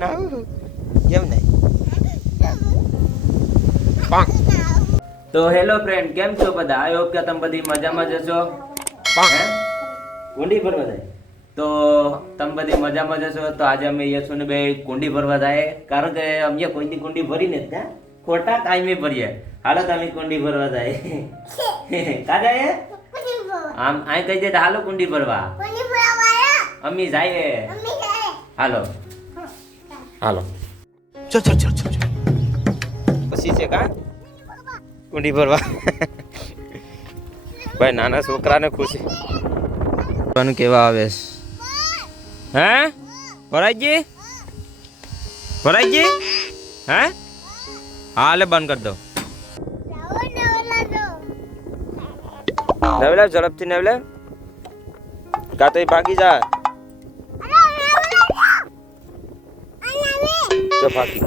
ના કેમ નહીં? તો હેલો ફ્રેન્ડ કેમ છો બધા? આઈ હોપ કે તમે બધી મજામાં જ હશો. હે? કુંડી ભરવા જાય? તો તમે બધી મજામાં જ હશો? તો આજે અમે યશુને બે કુંડી ભરવા જાય. કારણ કે અમે કોઈની કુંડી ભરીને જ ત્યાં ખોટા ટાઈમે ભરીએ. હાલો તમે કુંડી ભરવા જાય. કા જાય આમ આ કહી દે તો હાલો કુંડી ભરવા અમી જાઈએ. હાલો. હાલો ચલ ચલ ચલ ચલ ચલ. પછી છે કા કુંડી ભરવા ભાઈ નાના છોકરાને ખુશી પણ કેવા આવે છે? હે ભરાઈજી ભરાઈજી હે હા લે બંધ કરી દો નવલે ઝડપથી નવલે કા તો એ ભાગી જા Chapati.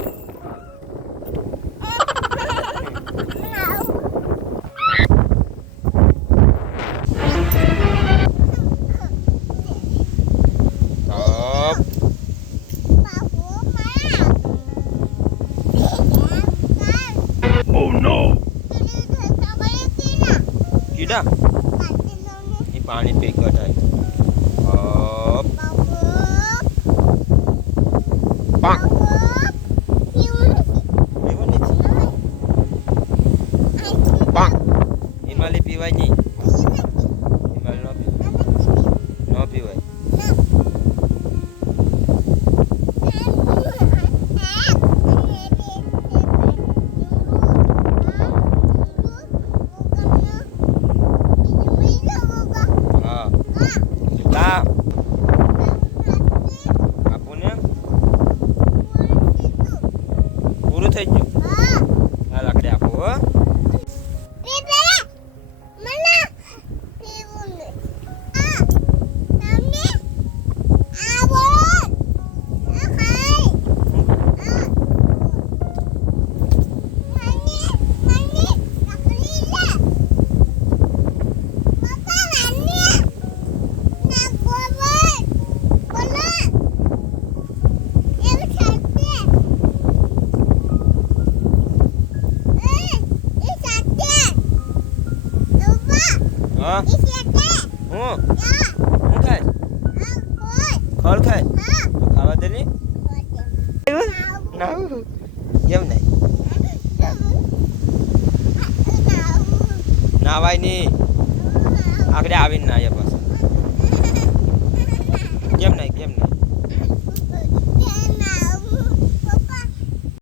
Oh no! Kida? Ini pani. Himalaya પીવાય નહીં હિમાલય ન પીવાય. ન પૂરું થઈ ગયું. હા? હું? હું. ખાય ખળ ખાય ખાવા દે કેમ નહીં. નાવાય નહીં. આગળ આવીને ના એ